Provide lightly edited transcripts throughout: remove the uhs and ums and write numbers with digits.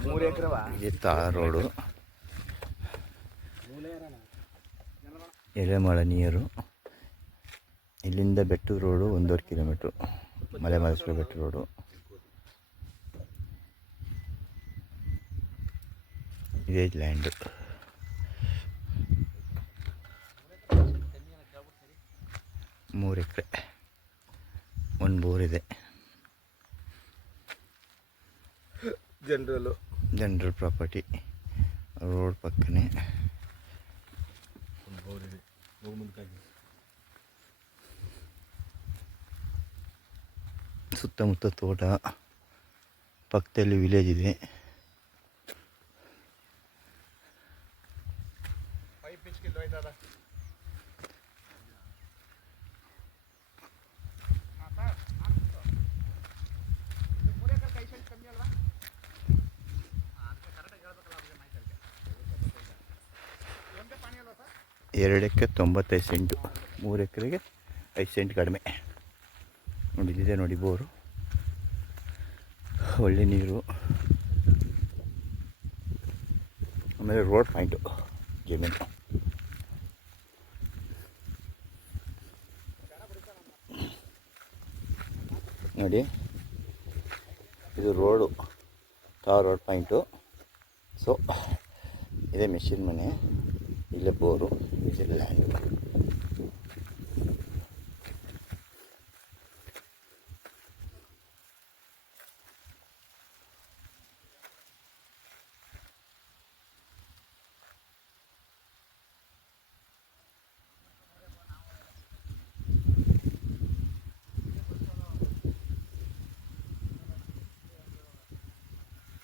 ಇದು ತಾರ್ ರೋಡು, ಎಲೆಮಳ ನೀರು. ಇಲ್ಲಿಂದ ಬೆಟ್ಟದ ರೋಡು 1.5 ಕಿಲೋಮೀಟ್ರು, ಮಲೆ ಮಹದೇಶ್ವರ ಬೆಟ್ಟ ರೋಡು. ಇದೇ ಲ್ಯಾಂಡು. 3 ಎಕರೆ, 1 ಬೋರ್ ಇದೆ. General property. ರೋಡ್ ಪಕ್ಕನೇ ಸುತ್ತಮುತ್ತ ತೋಟ, ಪಕ್ಕದಲ್ಲಿ ವಿಲೇಜ್ ಇದೆ. ಎರಡಕ್ಕೆ 95 ಸೆಂಟು, 3 ಎಕರೆಗೆ 5 ಸೆಂಟ್ ಕಡಿಮೆ. ನೋಡಿದ್ದಿದೆ ನೋಡಿ ಬೋರು, ಒಳ್ಳೆ ನೀರು. ಆಮೇಲೆ ರೋಡ್ ಪಾಯಿಂಟು ಜಮೀನು. ನೋಡಿ ಇದು ರೋಡು, ರೋಡ್ ಪಾಯಿಂಟು. ಸೊ ಇದೇ ಮೆಷಿನ್ ಮನೆ, ಇಲ್ಲೇ ಬೋರು, ಇದೇ ಲ್ಯಾಂಡು.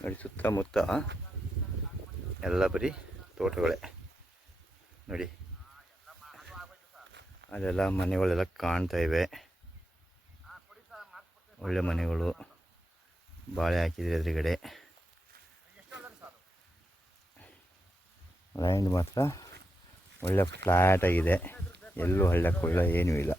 ನೋಡಿ ಸುತ್ತಮುತ್ತ ಎಲ್ಲ ಬರೀ ತೋಟಗಳೇ. ನೋಡಿ ಅದೆಲ್ಲ ಮನೆಗಳೆಲ್ಲ ಕಾಣ್ತಾ ಇವೆ, ಒಳ್ಳೆ ಮನೆಗಳು. ಬಾಳೆ ಹಾಕಿದ್ರೆ ಎದುರುಗಡೆ. ಲ್ಯಾಂಡ್ ಮಾತ್ರ ಒಳ್ಳೆ ಫ್ಲ್ಯಾಟ್ ಆಗಿದೆ, ಎಲ್ಲೂ ಹಳ್ಳ ಕೊಳ್ಳ ಏನೂ ಇಲ್ಲ.